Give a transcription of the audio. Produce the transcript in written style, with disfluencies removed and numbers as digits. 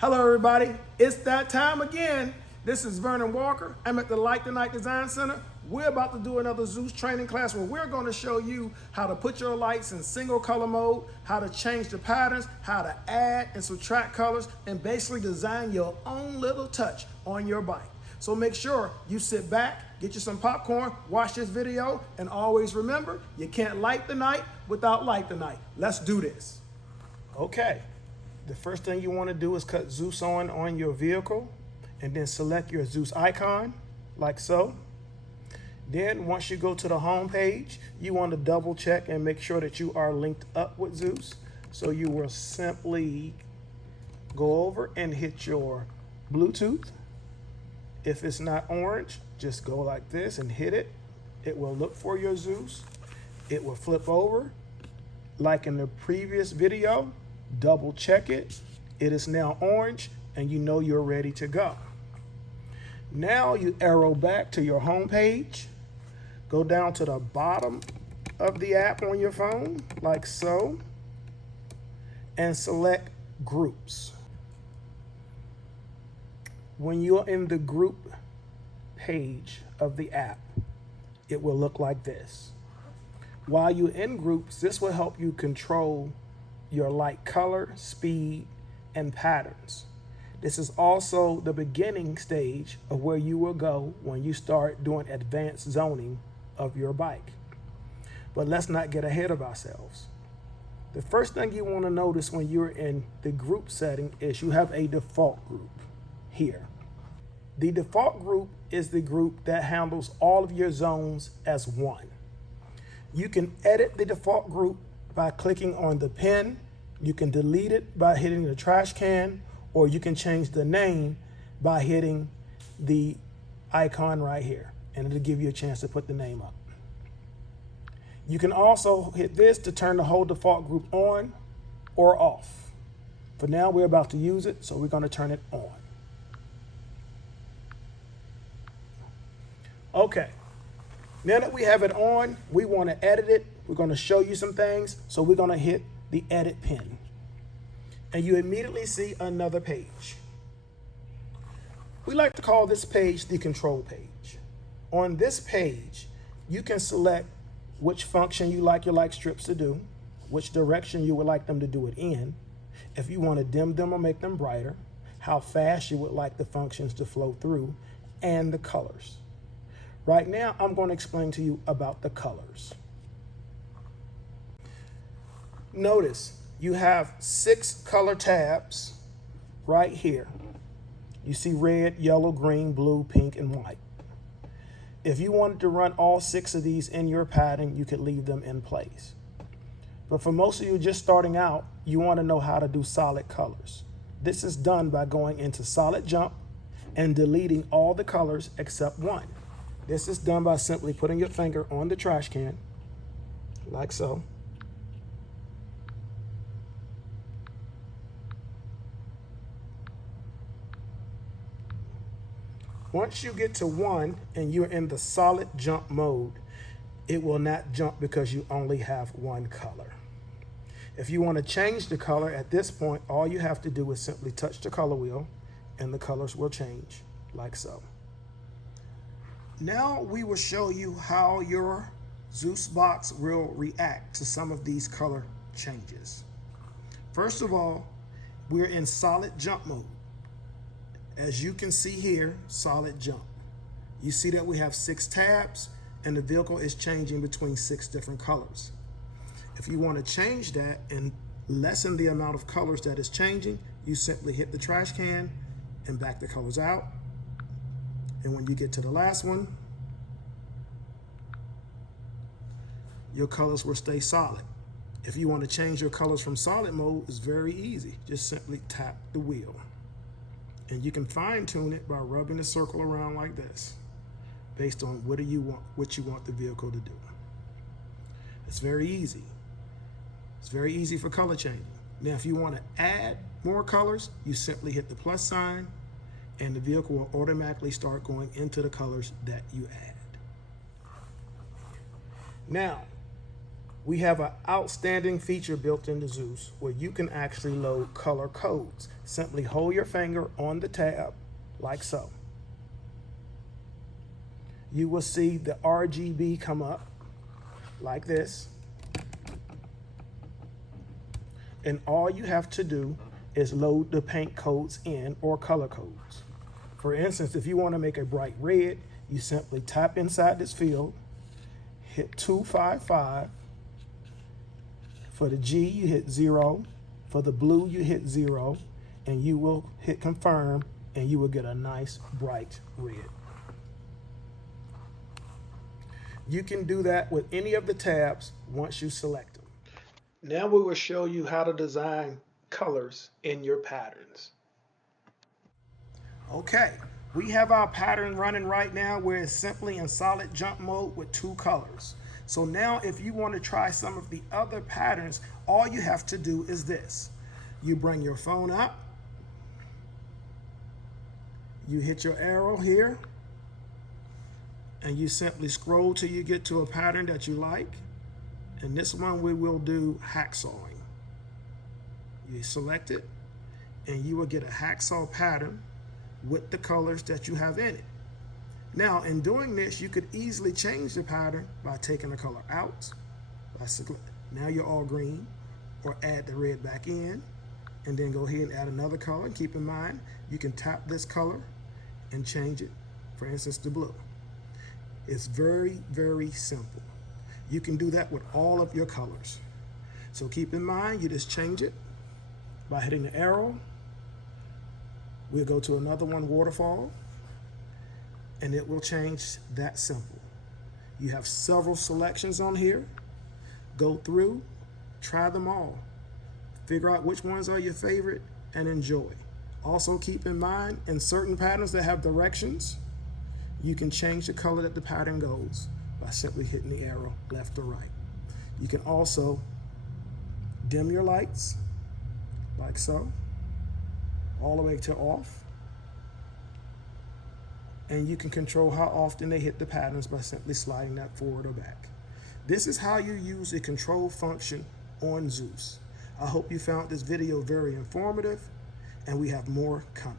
Hello everybody, it's that time again. This is Vernon Walker. I'm at the Light the Night Design Center. We're about to do another Zeus training class where we're going to show you how to put your lights in single color mode, how to change the patterns, how to add and subtract colors, and basically design your own little touch on your bike. So make sure you sit back, get you some popcorn, watch this video, and always remember, you can't light the night without light the night. Let's do this. Okay. The first thing you want to do is cut Zeus on your vehicle and then select your Zeus icon like so. Then once you go to the home page, you want to double check and make sure that you are linked up with Zeus. So you will simply go over and hit your Bluetooth. If it's not orange, just go like this and hit it. It will look for your Zeus. It will flip over like in the previous video. Double check it. It is now orange and you know you're ready to go. Now you arrow back to your home page. Go down to the bottom of the app on your phone like so and select groups. When you're in the group page of the app, it will look like this. While you're in groups, this will help you control your light color, speed, and patterns. This is also the beginning stage of where you will go when you start doing advanced zoning of your bike. But let's not get ahead of ourselves. The first thing you want to notice when you're in the group setting is you have a default group here. The default group is the group that handles all of your zones as one. You can edit the default group by clicking on the pen. You can delete it by hitting the trash can, or you can change the name by hitting the icon right here, and it'll give you a chance to put the name up. You can also hit this to turn the whole default group on or off. For now, we're about to use it, so we're going to turn it on. Okay. Now that we have it on, we want to edit it. We're going to show you some things. So we're going to hit the edit pen. And you immediately see another page. We like to call this page the control page. On this page, you can select which function you like your light strips to do, which direction you would like them to do it in, if you want to dim them or make them brighter, how fast you would like the functions to flow through, and the colors. Right now, I'm going to explain to you about the colors. Notice you have 6 color tabs right here. You see red, yellow, green, blue, pink, and white. If you wanted to run all 6 of these in your pattern, you could leave them in place. But for most of you just starting out, you want to know how to do solid colors. This is done by going into solid jump and deleting all the colors except one. This is done by simply putting your finger on the trash can, like so. Once you get to 1 and you're in the solid jump mode, it will not jump because you only have 1 color. If you want to change the color at this point, all you have to do is simply touch the color wheel and the colors will change, like so. Now we will show you how your Zeus box will react to some of these color changes. First of all, we're in solid jump mode. As you can see here, solid jump. You see that we have 6 tabs and the vehicle is changing between 6 different colors. If you want to change that and lessen the amount of colors that is changing, you simply hit the trash can and back the colors out. And when you get to the last one, your colors will stay solid. If you want to change your colors from solid mode, it's very easy. Just simply tap the wheel. And you can fine tune it by rubbing the circle around like this, based on what you want the vehicle to do. It's very easy. It's very easy for color changing. Now, if you want to add more colors, you simply hit the plus sign and the vehicle will automatically start going into the colors that you add. Now, We have an outstanding feature built into Zeus where you can actually load color codes. Simply hold your finger on the tab like so. You will see the RGB come up like this. And all you have to do is load the paint codes in, or color codes. For instance, if you want to make a bright red, you simply tap inside this field, hit 255. For the G, you hit 0. For the blue, you hit 0. And you will hit confirm, and you will get a nice bright red. You can do that with any of the tabs once you select them. Now we will show you how to design colors in your patterns. Okay, we have our pattern running right now where it's simply in solid jump mode with 2 colors. So now if you want to try some of the other patterns, all you have to do is this. You bring your phone up, you hit your arrow here, and you simply scroll till you get to a pattern that you like. And this one we will do hacksawing. You select it, and you will get a hacksaw pattern with the colors that you have in it. Now, in doing this, you could easily change the pattern by taking the color out. Now you're all green, or add the red back in, and then go ahead and add another color. And keep in mind, you can tap this color and change it, for instance, to blue. It's very, very simple. You can do that with all of your colors. So keep in mind, you just change it by hitting the arrow. We'll go to another one, waterfall, and it will change that simple. You have several selections on here. Go through, try them all. Figure out which ones are your favorite and enjoy. Also keep in mind, in certain patterns that have directions, you can change the color that the pattern goes by simply hitting the arrow left or right. You can also dim your lights like so, all the way to off. And you can control how often they hit the patterns by simply sliding that forward or back. This is how you use a control function on Zeus. I hope you found this video very informative, and we have more coming.